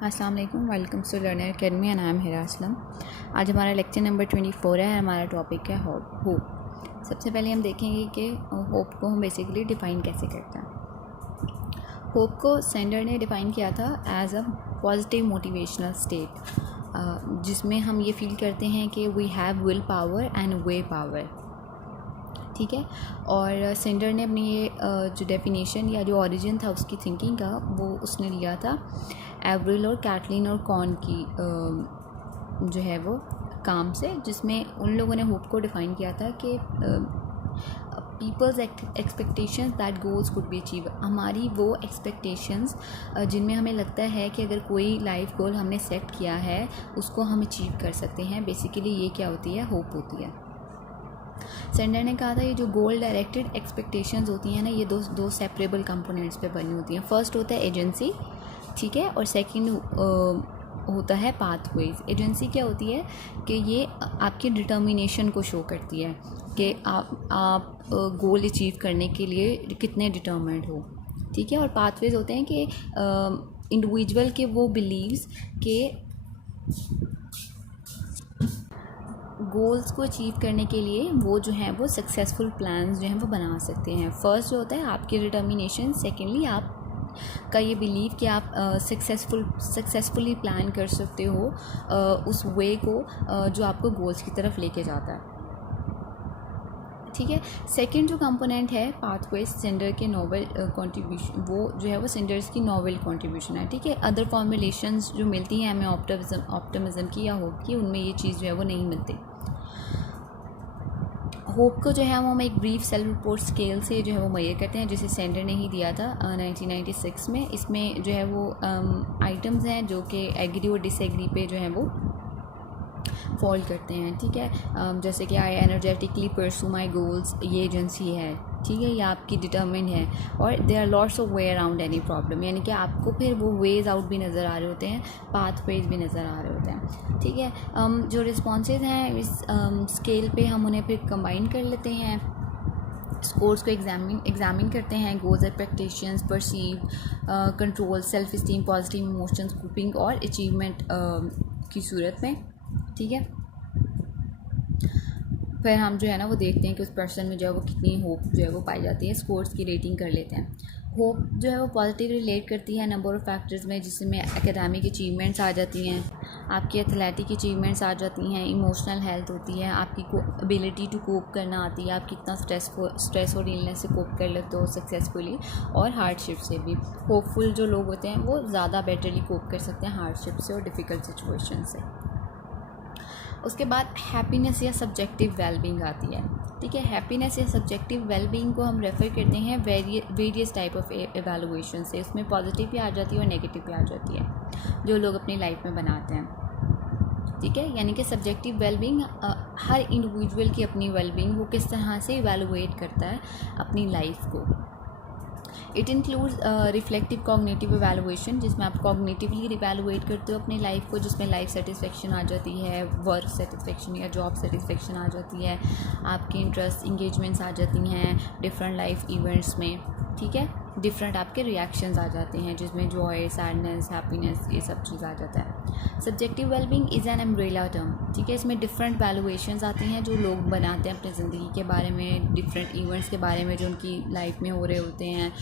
अस्सलाम वालेकुम, welcome to learner academy and I am Hira Aslam. आज हमारा लेक्चर नंबर 24 है। हमारा टॉपिक है होप। सबसे पहले हम देखेंगे कि होप को हम बेसिकली डिफ़ाइन कैसे करते हैं। होप को सेंडर ने डिफ़ाइन किया था as a positive motivational state, जिसमें हम ये फील करते हैं कि we have will power and way power. ठीक है। और सेंडर ने अपनी ये जो डेफिनेशन या जो ओरिजिन था उसकी थिंकिंग का, वो उसने लिया था एवरिल और कैटलिन और कॉर्न की जो है वो काम से, जिसमें उन लोगों ने होप को डिफ़ाइन किया था कि people's expectations that goals could be achieve. हमारी वो एक्सपेक्टेशंस जिनमें हमें लगता है कि अगर कोई लाइफ गोल हमने सेट किया है उसको हम अचीव कर सकते हैं। बेसिकली ये क्या होती है, होप होती है। सेंडर ने कहा था ये जो गोल डायरेक्टेड एक्सपेक्टेशंस होती हैं ना, ये दो सेपरेबल कंपोनेंट्स पे बनी होती हैं। फर्स्ट होता है एजेंसी, ठीक है, और सेकंड होता है पाथवेज। एजेंसी क्या होती है कि ये आपकी डिटर्मिनेशन को शो करती है कि आप गोल अचीव करने के लिए कितने डिटर्मिन्ड हो। ठीक है। और पाथवेज होते हैं कि इंडिविजुअल के वो बिलीव्स के गोल्स को अचीव करने के लिए वो जो है वो सक्सेसफुल प्लान्स जो हैं वो बना सकते हैं। फर्स्ट जो होता है आपकी डिटर्मिनेशन, सेकेंडली आप का ये बिलीव कि आप सक्सेसफुली प्लान कर सकते हो उस वे को जो आपको गोल्स की तरफ लेके जाता है। ठीक है। सेकंड जो कंपोनेंट है पाथवे, सेंडर के नॉवल कंट्रीब्यूशन, वो जो है वो सेंडर्स की नॉवल कंट्रीब्यूशन है। ठीक है। अदर फॉर्मुलेशंस जो मिलती हैं हमें ऑप्टिमिज्म की या होप की, उनमें ये चीज़ जो है वो नहीं मिलती। होप को जो है वो हम एक ब्रीफ सेल्फ रिपोर्ट स्केल से जो है वो मेजर करते हैं, जिसे सेंडर ने ही दिया था 1996 में। इसमें जो है वो आइटम्स हैं जो कि एग्री और डिसएग्री पे जो है वो फॉल करते हैं। ठीक है। जैसे कि I energetically pursue my goals, ये एजेंसी है। ठीक है, ये आपकी डिटर्मिन है। और there are lots of way around any problem, यानी कि आपको फिर वो वेज आउट भी नज़र आ रहे होते हैं, पाथ वेज भी नज़र आ रहे होते हैं। ठीक है। जो रिस्पॉन्सेज हैं इस स्केल पे हम उन्हें फिर कंबाइन कर लेते हैं, स्कोर्स को एग्जामिन करते हैं, goals, expectations, perceive, control, self esteem, positive emotions, coping और अचीवमेंट की सूरत में। ठीक है। फिर हम जो है ना वो देखते हैं कि उस पर्सन में जो है वो कितनी होप जो है वो पाई जाती है। स्कोर्स की रेटिंग कर लेते हैं। होप जो है वो पॉजिटिव रिलेट करती है नंबर ऑफ़ फैक्टर्स में, जिसमें एकेडमिक अचीवमेंट्स आ जाती हैं, आपकी एथलेटिक अचीवमेंट्स आ जाती हैं, इमोशनल हेल्थ होती है, आपकी एबिलिटी टू कोप करना आती है, आप कितना स्ट्रेस और इलनेस से कोप कर लेते हो सक्सेसफुली, और हार्डशिप से भी। होपफुल जो लोग होते हैं वो ज़्यादा बेटरली कोप कर सकते हैं हार्डशिप से और डिफ़िकल्ट सिचुएशन से। उसके बाद हैप्पीनेस या सब्जेक्टिव वेलबींग आती है। ठीक है। हैप्पीनेस या सब्जेक्टिव वेलबींग को हम रेफ़र करते हैं वेरियस टाइप ऑफ एवेलुएशन से। उसमें पॉजिटिव भी आ जाती है और नेगेटिव भी आ जाती है, जो लोग अपनी लाइफ में बनाते हैं। ठीक है। यानी कि सब्जेक्टिव वेलबींग, हर इंडिविजुअल की अपनी वेलबींग वो किस तरह से इवेलुएट करता है अपनी लाइफ को। It includes reflective cognitive evaluation, जिसमें आप कॉग्निटिवली इवेलुएट करते हो अपनी लाइफ को, जिसमें लाइफ सेटिस्फेक्शन आ जाती है, वर्क सेटिस्फेक्शन या जॉब सेटिस्फेक्शन आ जाती है, आपके इंटरेस्ट इंगेजमेंट्स आ जाती हैं डिफरेंट लाइफ इवेंट्स में। ठीक है। डिफरेंट आपके रिएक्शंस आ जाते हैं, जिसमें जॉय, सैडनेस, हैप्पीनेस, ये सब चीज़ आ जाता है। Subjective wellbeing is an umbrella term. ठीक है। इसमें डिफरेंट वैल्यूएशंस आती हैं जो लोग बनाते हैं अपनी ज़िंदगी के बारे में, डिफरेंट इवेंट्स के बारे में जो उनकी लाइफ में हो रहे होते हैं,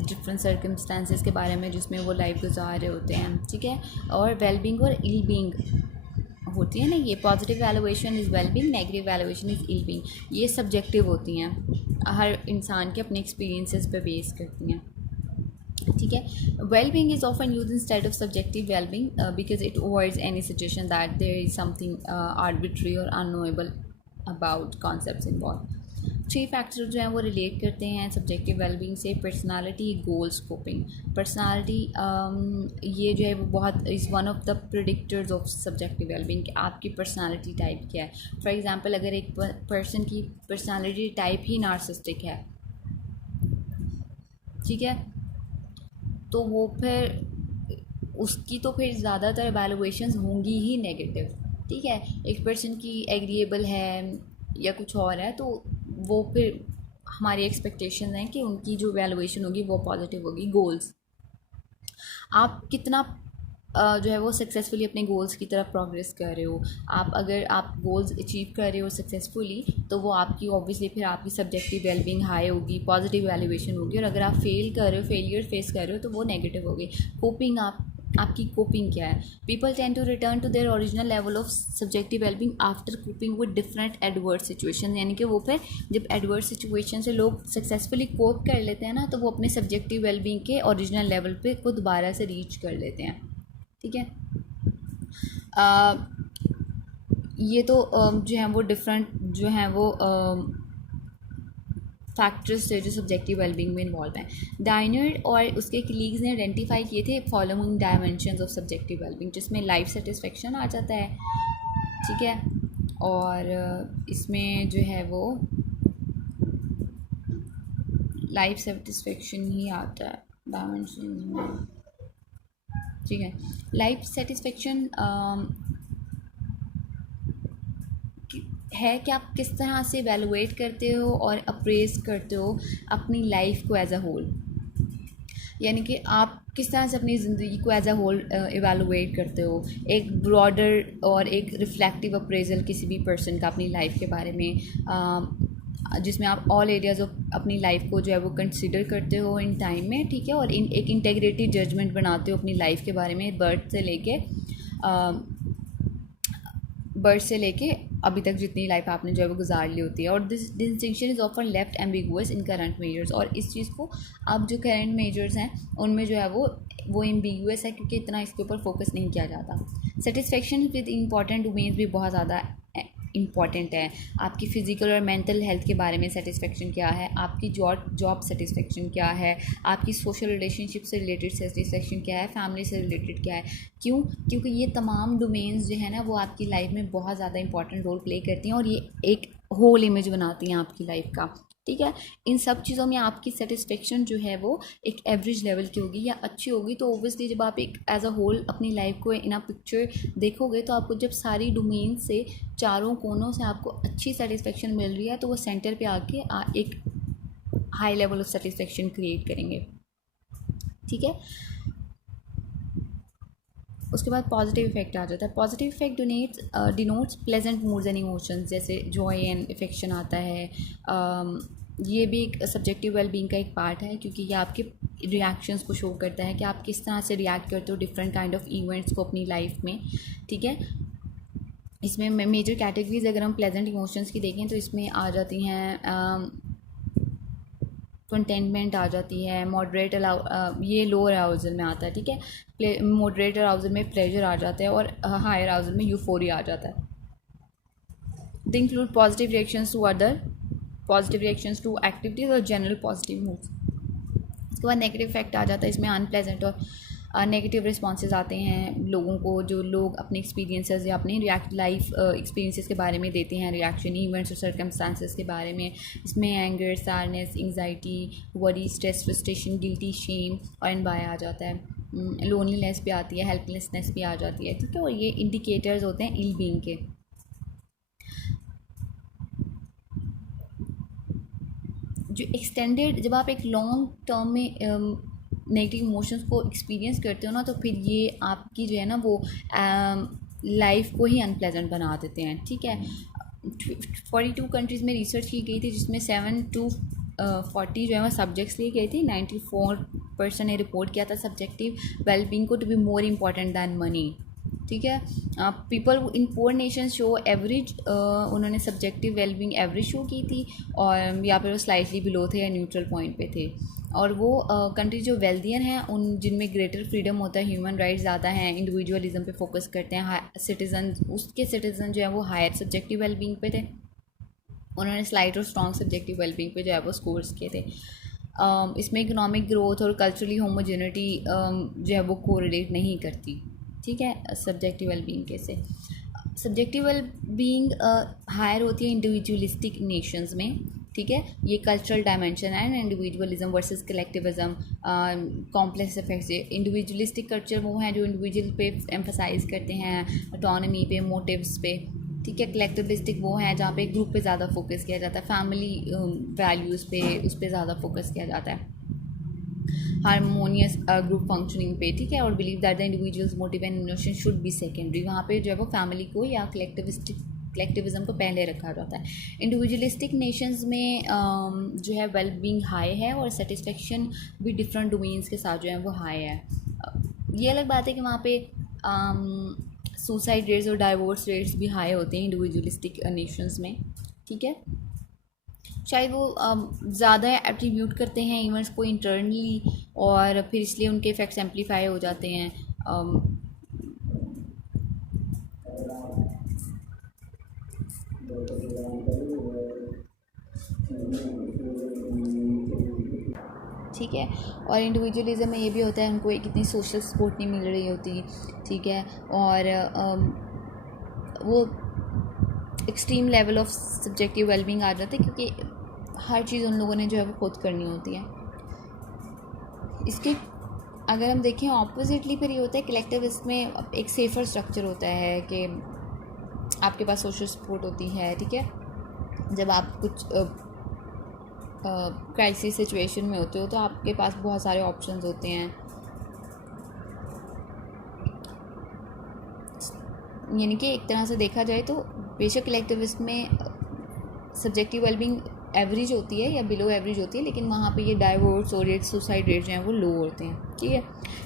डिफरेंट सर्कमस्टांसेस के बारे में जिसमें वो लाइफ गुजार रहे होते हैं। ठीक है। और वेलबींग और इल बींग होती है ना, ये positive valuation is wellbeing, negative valuation is ill being. ये सब्जेक्टिव होती हैं, हर इंसान के अपने एक्सपीरियंसेस पे बेस करती हैं। ठीक है। Wellbeing is often used instead of subjective wellbeing because it avoids any suggestion that there is something arbitrary or unknowable about concepts involved. 3 factor जो हैं वो रिलेट करते हैं सब्जेक्टिव वेलबींग से। Personality, goal, coping. पर्सनालिटी ये जो है वो बहुत is one of the predictors of subjective wellbeing, कि आपकी पर्सनालिटी टाइप क्या है। फॉर एग्जांपल, अगर एक पर्सन की पर्सनालिटी टाइप ही नार्सिसिस्टिक है, ठीक है, तो वो फिर उसकी तो फिर ज़्यादातर वैल्यूएशंस होंगी ही नेगेटिव। ठीक है। एक पर्सन की एग्रीएबल है या कुछ और है, तो वो फिर हमारी एक्सपेक्टेशन है कि उनकी जो वैल्यूएशन होगी वो पॉजिटिव होगी। गोल्स, आप कितना जो है वो सक्सेसफुली अपने गोल्स की तरफ प्रोग्रेस कर रहे हो। आप अगर आप गोल्स अचीव कर रहे हो सक्सेसफुली, तो वो आपकी ऑब्वियसली फिर आपकी सब्जेक्टिव वेलबींग हाई होगी, पॉजिटिव वैल्यूएशन होगी। और अगर आप फेल कर रहे हो, फेलियर फेस कर रहे हो, तो वो नेगेटिव होगी। कोपिंग आपकी कोपिंग क्या है? People tend to return to their original level of subjective wellbeing after coping with different adverse situation. यानी कि वो फिर जब एडवर्स सिचुएशन से लोग सक्सेसफुली कोप कर लेते हैं ना, तो वो अपने सब्जेक्टिव वेलबींग के ओरिजिनल लेवल पे को दोबारा से रीच कर लेते हैं। ठीक है, ये तो जो है वो डिफरेंट जो हैं वो फैक्टर्स थे जो सब्जेक्टिव वेलबींग में इन्वॉल्व हैं। डाइनर और उसके कलीग्स ने आइडेंटिफाई किए थे following dimensions of subjective wellbeing, जिसमें लाइफ सेटिस्फेक्शन आ जाता है। ठीक है, और इसमें जो है वो लाइफ सेटिस्फेक्शन ही आता है डायमेंशन में। ठीक है, लाइफ सेटिस्फेक्शन है कि आप किस तरह से एवेलुएट करते हो और अप्रेज करते हो अपनी लाइफ को एज अ होल। यानी कि आप किस तरह से अपनी ज़िंदगी को एज अ होल एवेलुएट करते हो। एक ब्रॉडर और एक रिफ्लेक्टिव अप्रेजल किसी भी पर्सन का अपनी लाइफ के बारे में, जिसमें आप ऑल एरियाज़ ऑफ अपनी लाइफ को जो है वो कंसिडर करते हो इन टाइम में। ठीक है, और एक इंटेग्रेटेड जजमेंट बनाते हो अपनी लाइफ के बारे में, बर्थ से लेके अभी तक जितनी लाइफ आपने जो है वो गुजार ली होती है। और this distinction is often left ambiguous in current measures. और इस चीज़ को अब जो करंट मेजर्स हैं उनमें जो है वो एम्बिगुअस है, क्योंकि इतना इसके ऊपर फोकस नहीं किया जाता। सेटिस्फेक्शन विद इंपॉर्टेंट डोमेन्स भी बहुत ज़्यादा इम्पॉर्टेंट है। आपकी फ़िज़िकल और मेंटल हेल्थ के बारे में सेटिस्फेक्शन क्या है, आपकी जॉब सेटिस्फेक्शन क्या है, आपकी सोशल रिलेशनशिप से रिलेटेड सेटिस्फेक्शन क्या है, फैमिली से रिलेटेड क्या है। क्यों? क्योंकि ये तमाम डोमेन्स जो है ना वो आपकी लाइफ में बहुत ज़्यादा इंपॉर्टेंट रोल प्ले करती हैं और ये एक होल इमेज बनाती हैं आपकी लाइफ का। ठीक है, इन सब चीज़ों में आपकी सेटिस्फेक्शन जो है वो एक एवरेज लेवल की होगी या अच्छी होगी। तो ओब्वियसली जब आप एक एज अ होल अपनी लाइफ को इन अ पिक्चर देखोगे, तो आपको जब सारी डोमेन से चारों कोनों से आपको अच्छी सेटिस्फेक्शन मिल रही है, तो वो सेंटर पे आके एक high level of satisfaction create करेंगे। ठीक है, उसके बाद पॉजिटिव इफेक्ट आ जाता है। Positive effect denotes pleasant moods and emotions, जैसे जॉय एंड इफेक्शन आता है। ये भी एक सब्जेक्टिव वेलबींग का एक पार्ट है, क्योंकि ये आपके रिएक्शंस को शो करता है कि आप किस तरह से रिएक्ट करते हो डिफरेंट काइंड ऑफ इवेंट्स को अपनी लाइफ में। ठीक है, इसमें मेजर कैटेगरीज अगर हम प्लेजेंट इमोशंस की देखें तो इसमें आ जाती हैं कंटेनमेंट आ जाती है, मॉडरेट ये लोअर अराउजल में आता है। ठीक है, मॉडरेट अराउजल में प्लेजर आ जाता है और हायर अराउजल में यूफोरिया आ जाता है। They include positive reactions to other, positive reactions to activities और जनरल पॉजिटिव मूड्स। उसके बाद नेगेटिव इफेक्ट आ जाता है, इसमें अनप्लेजेंट और नेगेटिव रिस्पॉन्सेज आते हैं लोगों को, जो लोग अपने एक्सपीरियंसेस या अपने लाइफ एक्सपीरियंसेस के बारे में देते हैं, रिएक्शन इवेंट्स और सर्कमस्टांसेस के बारे में। इसमें anger, sadness, anxiety, worry, stress, frustration, guilty, shame और एनवाय आ जाता है। लोनलीनेस भी आती है, हेल्पलेसनेस भी आ जाती है। ठीक है, और ये इंडिकेटर्स होते हैं इल बीइंग के। जो एक्सटेंडेड, जब आप एक लॉन्ग टर्म में नेगेटिव इमोशंस को एक्सपीरियंस करते हो ना, तो फिर ये आपकी जो है ना वो लाइफ को ही अनप्लेजेंट बना देते हैं। ठीक है, 42 कंट्रीज़ में रिसर्च की गई थी, जिसमें 7 to 40 जो है वो सब्जेक्ट्स लिए गए थे। 94% ने रिपोर्ट किया था सब्जेक्टिव वेलबींग को to be more important than money. ठीक है, people in poor nation show average, उन्होंने सब्जेक्टिव वेलबींग एवरेज शो की थी, और या फिर वो स्लाइटली बिलो थे या न्यूट्रल पॉइंट पे थे। और वो कंट्री जो वेल्दियर हैं उन जिनमें ग्रेटर फ्रीडम होता है, ह्यूमन राइट्स ज़्यादा हैं, इंडिविजुअलिज्म पे फोकस करते हैं, सिटीजन उसके सिटीजन जो है वो हायर सब्जेक्टिव वेलबींग पे थे। उन्होंने स्लाइट और स्ट्रॉन्ग सब्जेक्टिव वेलबींग पे जो है वो स्कोर्स किए थे। इसमें इकोनॉमिक ग्रोथ और कल्चरली होमोजेनिटी जो है वो कोरिलेट नहीं करती। ठीक है, सब्जेक्टिव वेलबींग के से सब्जेक्टिव वेलबींग हायर होती है इंडिविजुअलिस्टिक नेशंस में। ठीक है, ये कल्चरल डायमेंशन है, individualism versus collectivism, complex effects. Individualistic culture वो हैं जो इंडिविजुअल पे एम्फसाइज करते हैं, ऑटोनॉमी पे, मोटिव्स पे। ठीक है, कलेक्टिविस्टिक वो हैं जहाँ पे ग्रुप पे ज़्यादा फोकस किया जाता है, फैमिली वैल्यूज़ पे, उस पर ज़्यादा फोकस किया जाता है। हारमोनियस ग्रुप फंक्शनिंग पे, ठीक है, और believe that the individuals motive and emotion should be secondary. वहाँ पे जो है वो फैमिली को या कलेक्टिविज्म को पहले रखा जाता है। इंडिविजुअलिस्टिक नेशंस में जो है वेल बीइंग हाई है और सेटिस्फेक्शन भी डिफरेंट डोमेन्स के साथ जो है वो हाई है। ये अलग बात है कि वहाँ पे सुसाइड रेट्स और डाइवोर्स रेट्स भी हाई होते हैं इंडिविजुअलिस्टिक नेशंस में, ठीक है। शायद वो ज़्यादा एट्रीब्यूट करते हैं इवेंट्स को इंटरनली और फिर इसलिए उनके इफ़ेक्ट्स एम्पलीफाई हो जाते हैं। ठीक है, और इंडिविजुअलिज्म में ये भी होता है उनको एक इतनी सोशल सपोर्ट नहीं मिल रही होती, ठीक है, और वो extreme level of subjective wellbeing आ जाता है क्योंकि हर चीज़ उन लोगों ने जो है वो खुद करनी होती है। इसके अगर हम देखें ऑपोजिटली फिर ये होता है कलेक्टिविस्ट में एक सेफ़र स्ट्रक्चर होता है कि आपके पास सोशल सपोर्ट होती है, ठीक है। जब आप कुछ क्राइसिस सिचुएशन में होते हो तो आपके पास बहुत सारे ऑप्शंस होते हैं, यानी कि एक तरह से देखा जाए तो बेशक कलेक्टिविस्ट में सब्जेक्टिव वेलबींग एवरेज होती है या बिलो एवरेज होती है, लेकिन वहाँ पे ये डाइवोर्स और रेट सुसाइड रेट जो हैं वो लो होते हैं, ठीक है।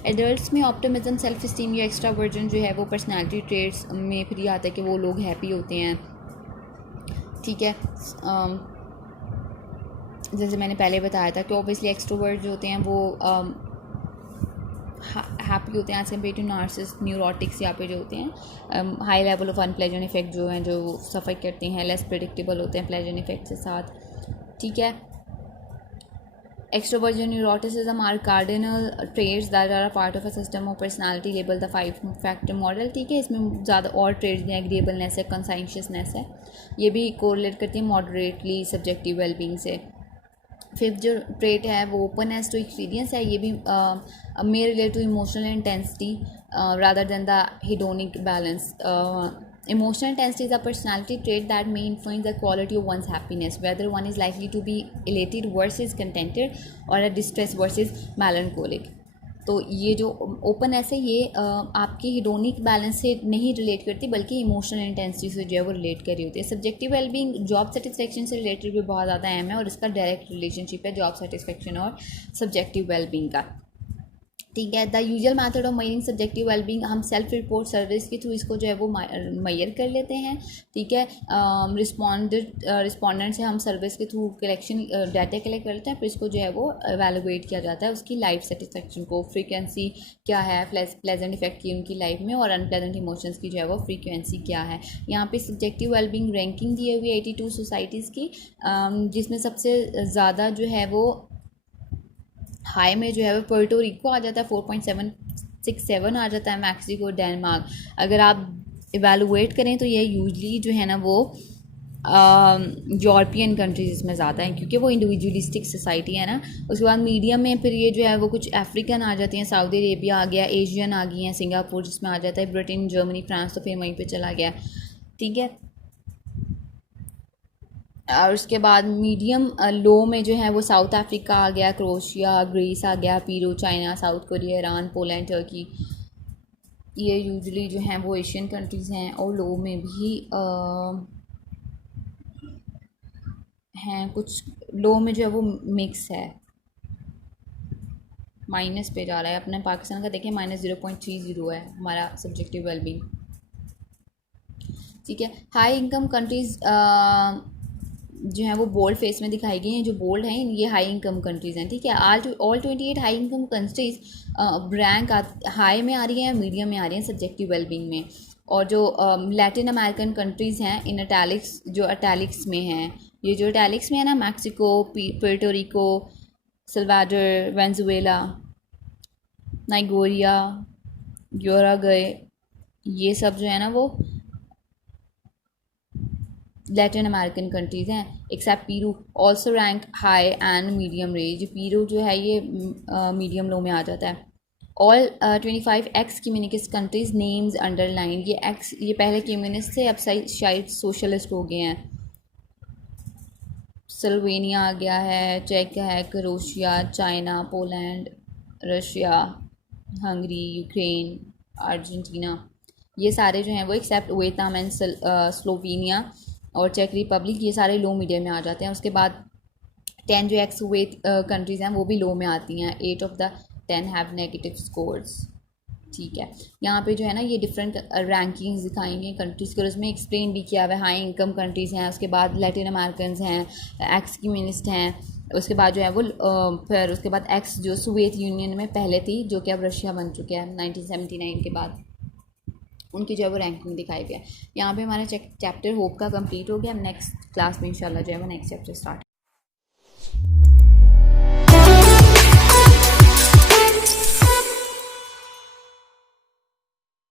एडल्ट्स में ऑप्टिमिज्म सेल्फ इस्टीम या एक्स्ट्रा वर्जन जो है वो पर्सनालिटी ट्रेट्स में फिर ये आता है कि वो लोग हैप्पी होते हैं, ठीक है। जैसे मैंने पहले बताया था कि ऑब्वियसली एक्सट्रोवर्ट जो होते हैं वो हैप्पी होते हैं as compare to narcissist neurotics यहाँ पे जो होते हैं high level of unpleasant effect जो हैं जो सफ़र करते हैं, लेस प्रेडिक्टेबल होते हैं प्लेजेंट इफेक्ट के साथ, ठीक है। Extrovert neuroticism are cardinal trades that are a part of a system of personality label the 5 factor model, ठीक है। इसमें ज़्यादा और ट्रेड्स भी हैं, एग्रीएबलनेस है, कंसाइंशियसनेस है, ये भी कोरिलेट करती है मॉडरेटली सब्जेक्टिव वेलबींग से। फिफ्थ जो ट्रेट है वो ओपननेस टू एक्सपीरियंस है, ये भी may relate to emotional intensity rather than the hedonic balance. Emotional intensity is a personality trait that may influence the quality of one's happiness, whether one is likely to be elated versus contented or a distressed versus melancholic. तो ये जो openness है ये आपकी हिडोनिक balance से नहीं relate करती बल्कि इमोशनल इंटेंसिटी से जो है वो रिलेट कर रही होती है। सब्जेक्टिव वेलबींग जॉब सेटिस्फेक्शन से रिलेटेड भी बहुत ज़्यादा अहम है और इसका डायरेक्ट रिलेशनशिप है जॉब सेटिस्फेक्शन और सब्जेक्टिव वेलबींग का, ठीक है। The usual method of measuring subjective wellbeing, हम सेल्फ रिपोर्ट सर्विस के थ्रू इसको जो है वो मैयर कर लेते हैं, ठीक है। रिस्पॉन्डेंट से हम सर्विस के थ्रू कलेक्शन डाटा कलेक्ट कर लेते हैं, फिर इसको जो है वो एवेलुएट किया जाता है उसकी लाइफ सेटिस्फेक्शन को, फ्रीक्वेंसी क्या है प्लेजेंट इफेक्ट की उनकी लाइफ में और अनप्लेजेंट इमोशंस की जो है वो फ्रीक्वेंसी क्या है। यहाँ पे सब्जेक्टिव वेलबींग रैंकिंग दी हुई है 82 सोसाइटीज़ की, जिसमें सबसे ज़्यादा जो है वो हाई में जो है वो पोर्टो रिको आ जाता है 4.767 आ जाता है, मैक्सिको डेनमार्क। अगर आप इवेलुएट करें तो ये यूजली जो है ना वो यूरोपियन कंट्रीज़ इसमें ज़्यादा हैं क्योंकि वो इंडिविजुअलिस्टिक सोसाइटी है ना। उसके बाद मीडियम में फिर ये जो है वो कुछ अफ्रीकन आ जाती हैं, सऊदी अरेबिया आ गया, एशियन आ गई हैं, सिंगापुर जिसमें आ जाता है, ब्रिटेन, जर्मनी, फ्रांस तो फिर वहीं पर चला गया, ठीक है। और उसके बाद मीडियम लो में जो है वो साउथ अफ्रीका आ गया, क्रोशिया, ग्रीस आ गया, Peru, China, South Korea, Iran, Poland, Turkey, ये यूजली जो हैं वो एशियन कंट्रीज़ हैं। और लो में भी हैं कुछ, लो में जो है वो मिक्स है, माइनस पे जा रहा है। अपने पाकिस्तान का देखें -0.30 है हमारा सब्जेक्टिव वेलबींग, ठीक है। हाई इनकम कंट्रीज़ जो है वो बोल्ड फेस में दिखाई गई हैं, जो बोल्ड हैं ये हाई इनकम कंट्रीज़ हैं, ठीक है। All 28 high income countries rank high में आ रही हैं, मीडियम में आ रही हैं सब्जेक्टिव वेलबींग में। और जो लैटिन अमेरिकन कंट्रीज़ हैं इन अटैलिक्स, जो अटैलिक्स में हैं, ये जो अटैलिक्स में है ना, Mexico, Puerto Rico, Salvador, Venezuela, Nigeria, Uruguay, ये सब जो है ना वो लैटिन अमेरिकन कंट्रीज़ हैं, except Peru also rank high and medium range. Peru जो है ये मीडियम लो में आ जाता है। All 25 ex communist countries names underline, ये एक्स ये पहले कम्युनिस्ट थे, अब शायद सोशलिस्ट हो गए हैं। स्लोवेनिया आ गया है, चेक है, crochet, China, Poland, Russia, Hungary, Ukraine, Argentina, ये सारे जो हैं वो एक्सेप्ट वियतनाम एंड स्लोवेनिया और चेक रिपब्लिक, ये सारे लो मीडियम में आ जाते हैं। उसके बाद 10 जो एक्स हुए कंट्रीज़ हैं वो भी लो में आती हैं। 8 of the 10 have negative scores. ठीक है, यहाँ पे जो है ना ये डिफरेंट रैंकिंग्स दिखाएंगे कंट्रीज़ के, और उसमें एक्सप्लेन भी किया हुआ है। हाई इनकम कंट्रीज़ हैं, उसके बाद लैटिन अमेरिकन हैं, एक्स कम्युनिस्ट हैं, उसके बाद जो है वो फिर उसके बाद एक्स जो सोवियत यूनियन में पहले थी, जो कि अब रशिया बन चुके हैं 1979 के बाद, उनकी जो है वो रैंकिंग दिखाई गई है। यहाँ पे हमारा चैप्टर होप का कंप्लीट हो गया। नेक्स्ट क्लास में इंशाल्लाह जो है वो नेक्स्ट चैप्टर स्टार्ट